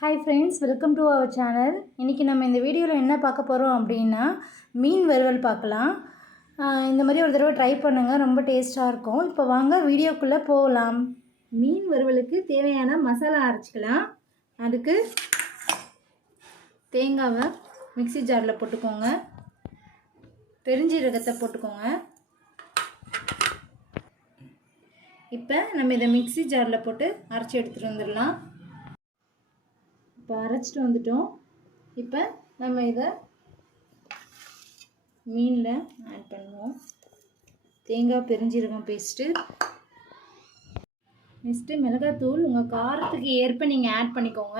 Hi friends, welcome to our channel. இன்றைக்கி நம்ம இந்த வீடியோவில் என்ன பார்க்க போகிறோம் அப்படின்னா மீன் வறுவல் பார்க்கலாம். இந்த மாதிரி ஒரு தடவை ட்ரை பண்ணுங்கள், ரொம்ப டேஸ்ட்டாக இருக்கும். இப்போ வாங்க வீடியோக்குள்ளே போகலாம். மீன் வறுவலுக்கு தேவையான மசாலா அரைச்சிக்கலாம். அதுக்கு தேங்காவை மிக்ஸி ஜாரில் போட்டுக்கோங்க, பெருஞ்சீரகத்தை போட்டுக்கோங்க. இப்போ நம்ம இதை மிக்ஸி ஜாரில் போட்டு அரைச்சி எடுத்துகிட்டு வந்துடலாம். இப்போ அரைச்சிட்டு வந்துட்டோம். இப்போ நம்ம இதை மீனில் ஆட் பண்ணுவோம். தேங்காய் பெருஞ்சீரகம் பேஸ்ட்டு, நெக்ஸ்ட்டு மிளகாத்தூள் உங்கள் காரத்துக்கு ஏற்ப நீங்கள் ஆட் பண்ணிக்கோங்க.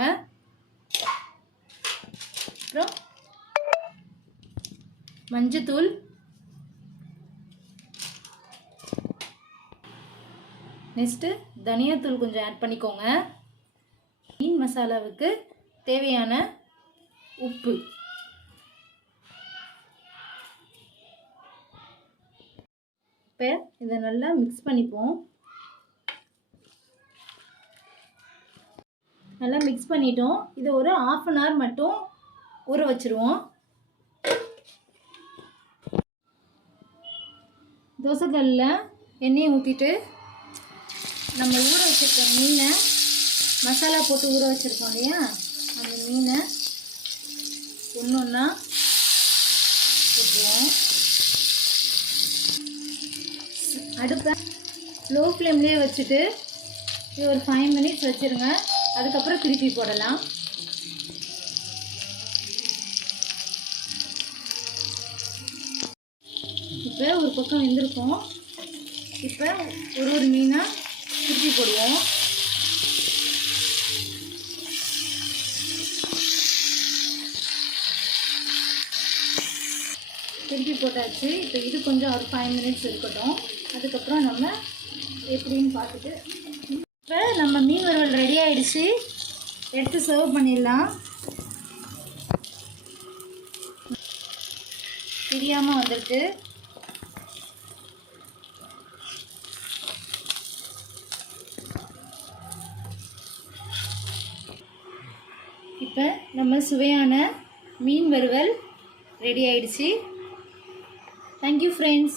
அப்புறம் மஞ்சத்தூள், நெக்ஸ்ட்டு தனியாத்தூள் கொஞ்சம் ஆட் பண்ணிக்கோங்க. மீன் மசாலாவுக்கு தேவையான உப்பு, இப்போ இதை நல்லா மிக்ஸ் பண்ணிப்போம். நல்லா மிக்ஸ் பண்ணிட்டோம். இதை ஒரு 1/2 அன் ஹவர் மட்டும் ஊற வச்சுருவோம். தோசைக்கல்லில் எண்ணெயை ஊற்றிட்டு நம்ம ஊற வச்சுருக்க மீனை, மசாலா போட்டு ஊற வச்சுருக்கோம் இல்லையா, அந்த மீனை ஒன்று ஒன்றா போட்டுருவோம். அடுப்பை லோ ஃப்ளேம்லேயே வச்சுட்டு இது ஒரு 5 மினிட்ஸ் வச்சுருங்க. அதுக்கப்புறம் திருப்பி போடலாம். இப்போ ஒரு பக்கம் வெந்திருக்கும். இப்போ ஒரு மீனாக திருப்பி போடுவோம். திருப்பி போட்டாச்சு. இப்போ இது கொஞ்சம் ஒரு 5 மினிட்ஸ் இருக்கட்டும். அதுக்கப்புறம் நம்ம எப்படின்னு பார்த்துட்டு, இப்போ நம்ம மீன் வறுவல் ரெடி ஆகிடுச்சு. எடுத்து சர்வ் பண்ணிடலாம். தெரியாமல் வந்திருக்கு. இப்போ நம்ம சுவையான மீன் வறுவல் ரெடி ஆயிடுச்சு. Thank you friends.